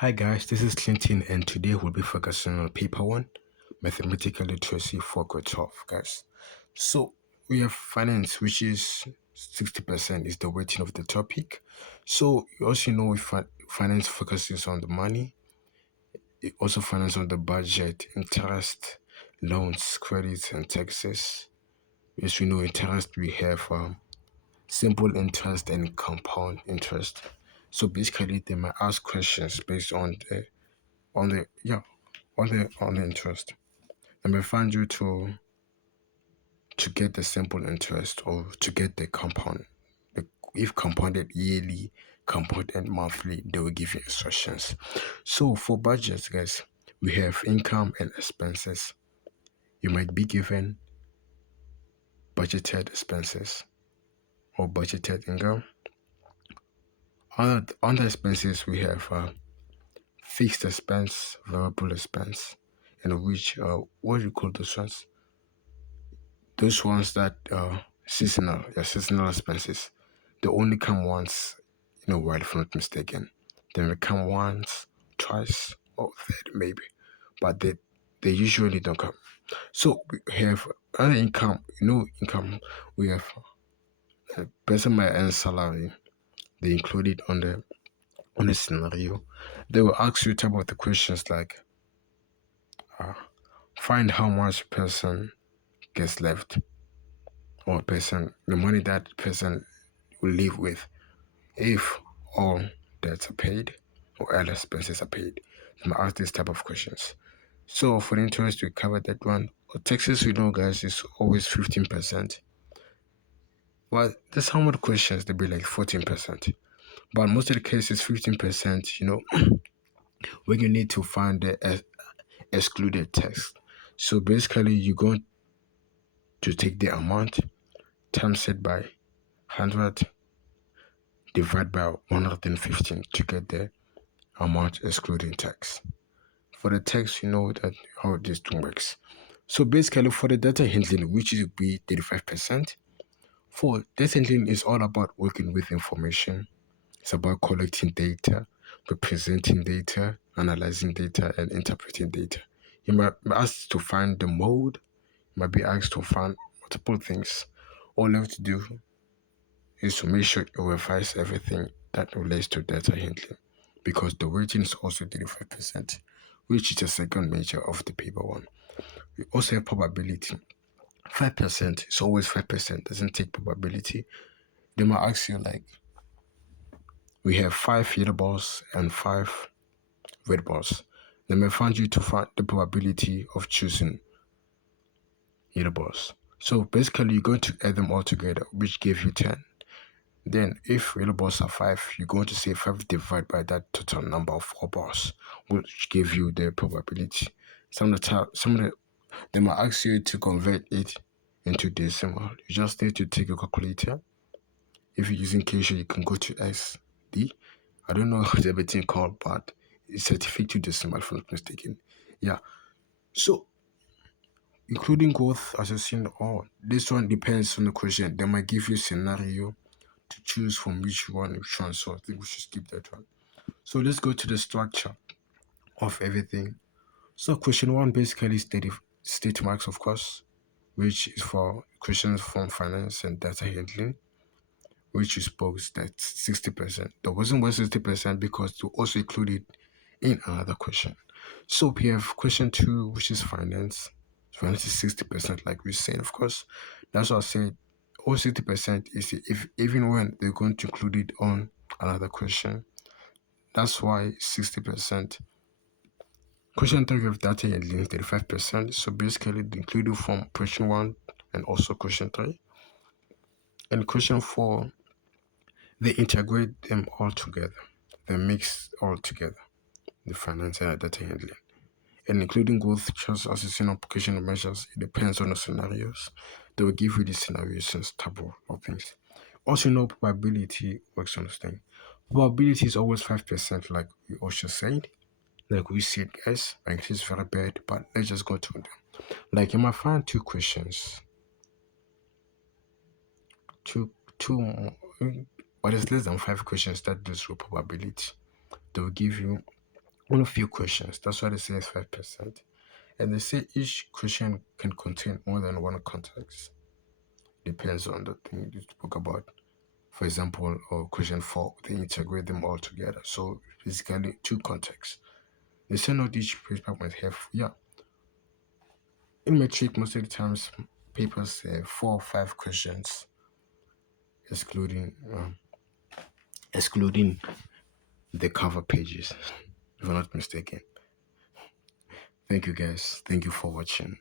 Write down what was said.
Hi guys, this is Clinton and today we'll be focusing on paper 1, mathematical literacy for grade 12, guys. So we have finance, which is 60% is the weighting of the topic. So you also know if finance focuses on the money, it also focuses on the budget, interest, loans, credits, and taxes. As we know, interest, we have simple interest and compound interest. So basically, they might ask questions based on the yeah on the interest. I may find you to get the simple interest or to get the compound. If compounded yearly, compounded monthly, they will give you instructions. So for budgets, guys, we have income and expenses. You might be given budgeted expenses or budgeted income. On the expenses, we have fixed expense, variable expense, and which what do you call those ones? Those ones that seasonal, your seasonal expenses, they only come once in a while, if I'm not mistaken. They may come once, twice, or third maybe, but they usually don't come. So we have other income, income. We have person might earn salary. They include it on the scenario. They will ask you type of the questions like, uh, find how much person gets left, or person the money that person will live with if all debts are paid or all expenses are paid. I'm ask this type of questions. So for the interest, we covered that one. For taxes, we know, guys, is always 15%. Well, there's some other questions they be like 14%. But most of the cases, 15%, when you need to find the excluded tax. So basically, you're going to take the amount, times it by 100, divide by 115 to get the amount excluding tax. For the tax, you know that how this thing works. So basically, for the data handling, which will be 35%, for data handling is all about working with information. It's about collecting data, representing data, analyzing data, and interpreting data. You might be asked to find the mode, you might be asked to find multiple things. All you have to do is to make sure you revise everything that relates to data handling because the weighting is also 35%, which is the second measure of the paper 1. We also have probability. 5% is always 5%, doesn't take probability. They might ask you like, we have 5 yellow balls and 5 red balls. They may find you to find the probability of choosing yellow balls. So basically, you're going to add them all together, which gives you 10. Then, if yellow balls are 5, you're going to say 5 divided by that total number of 4 balls, which give you the probability. They might ask you to convert it into decimal. You just need to take a calculator. If you're using Kesha, you can go to SD. I don't know what everything called, but it's certificate to decimal, if I'm not mistaken. Yeah. So, including growth, as I've seen, this one depends on the question. They might give you a scenario to choose from which one. So I think we should skip that one. So let's go to the structure of everything. So question 1 basically state marks, of course, which is for questions from finance and data handling, which is supposed that 60%. The reason why 60% because to also include it in another question. So we have question 2, which is finance. Finance is 60%, like we said, of course. That's what I said. Or 60% is if even when they're going to include it on another question. That's why 60%. Question 3 of data handling 35%. So basically included from question 1 and also question 3. And question 4, they integrate them all together. They mix all together, the finance and data handling. And including growth charts, assessing application measures, it depends on the scenarios. They will give you the scenarios and table of things. Also, know probability works on this thing. Probability is always 5%, like we also said. Like we said, guys, like it's very bad, but let's just go to them. Like you might find two questions, two more, but it's less than 5 questions that deals with probability. They will give you only a few questions. That's why they say it's 5%. And they say each question can contain more than one context. Depends on the thing you spoke about. For example, or question 4, they integrate them all together. So basically, two contexts. They say not each paper might have, yeah. In metric, most of the times, papers say 4 or 5 questions, excluding excluding the cover pages, if I'm not mistaken. Thank you, guys. Thank you for watching.